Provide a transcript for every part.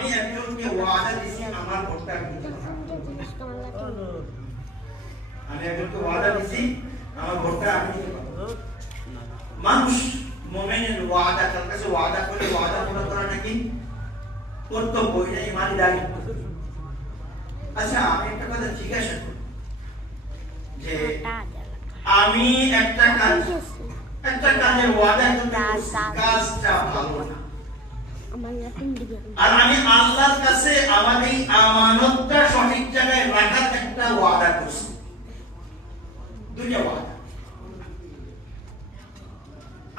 আমি একজনকে ওয়াদা দিছি আমার ভোটটা আমি দিব না। আমি একজনকে ওয়াদা দিছি আমার ভোটটা আমি দিব না। মানুষ মুমিনের ওয়াদা, তার কাছে ওয়াদা করে ওয়াদা পুরো করাটা কি কর্তব্য, এটা ইমানি দায়িত্ব। আচ্ছা, আমি একটা কথা জিজ্ঞাসা করি যে আমি একটা কাজের ওয়াদা করতেছি, কাজটা ভালো না, আর আমি আল্লাহর কাছে আমার এই আমানতটা সঠিক জায়গায় রাখার একটা ওয়াদা করছি। দুইটা ওয়াদা,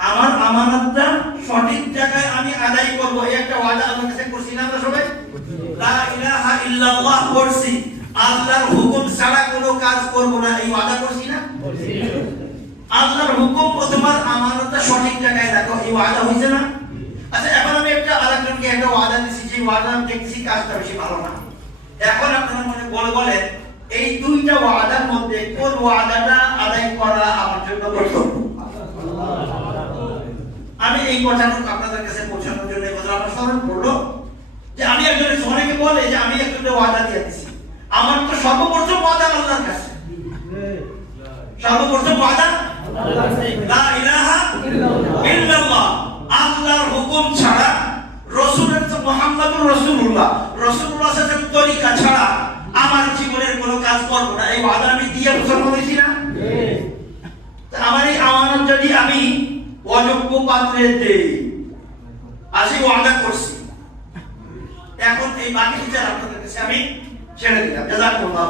আমার আমানতটা সঠিক জায়গায় আমি আদায় করব, এই একটা ওয়াদা আল্লাহর কাছে করছি না আমরা সবাই? লা ইলাহা ইল্লাল্লাহ করছি, আল্লাহর হুকুম ছাড়া কোনো কাজ করব না, এই ওয়াদা করছি না? আল্লাহর হুকুম ও তোমার আমানতটা সঠিক জায়গায় রাখো, এই ওয়াদা হইছে না? আচ্ছা, এখন আমি আরেকজনকে একটা ওয়াদা দিছি, যে ওয়াদা আমি দেখছি কাজটা বেশি ভালো না। এখন আপনারা মনে বলেন এই দুইটা ওয়াদার মধ্যে কোন ওয়াদাটা আদায় করা আমার জন্য কর্তব্য? আমি এই কথাটুকু আপনাদের কাছে পৌঁছানোর জন্য এই কথা আমার স্মরণ পড়লো যে আমি একজনের অনেকে বলে যে আমি একজনকে ওয়াদা দিয়ে দিছি, আমার তো সর্বপ্রথম ওয়াদা আল্লাহর কাছে। সর্বপ্রথম ওয়াদা লা ইলাহা ইল্লাল্লাহ, আল্লাহর হুকুম ছাড়া, রাসূলের তো মুহাম্মদুর রাসূলুল্লাহ সাল্লাল্লাহু আলাইহি ওয়াসাল্লামের তরিকা ছাড়া আমার জীবনের কোনো কাজ করব না, এই ওয়াদা আমি দিয়ে মুসলমান হইছি না? আমার এই আমানত যদি আমি অযোগ্য পাত্রে দেই, আসি ওয়াদা করছি, এখন এই বাকি বিচার আপনাদের কাছে আমি ছেড়ে দিলাম। জাযাকুমুল্লাহ।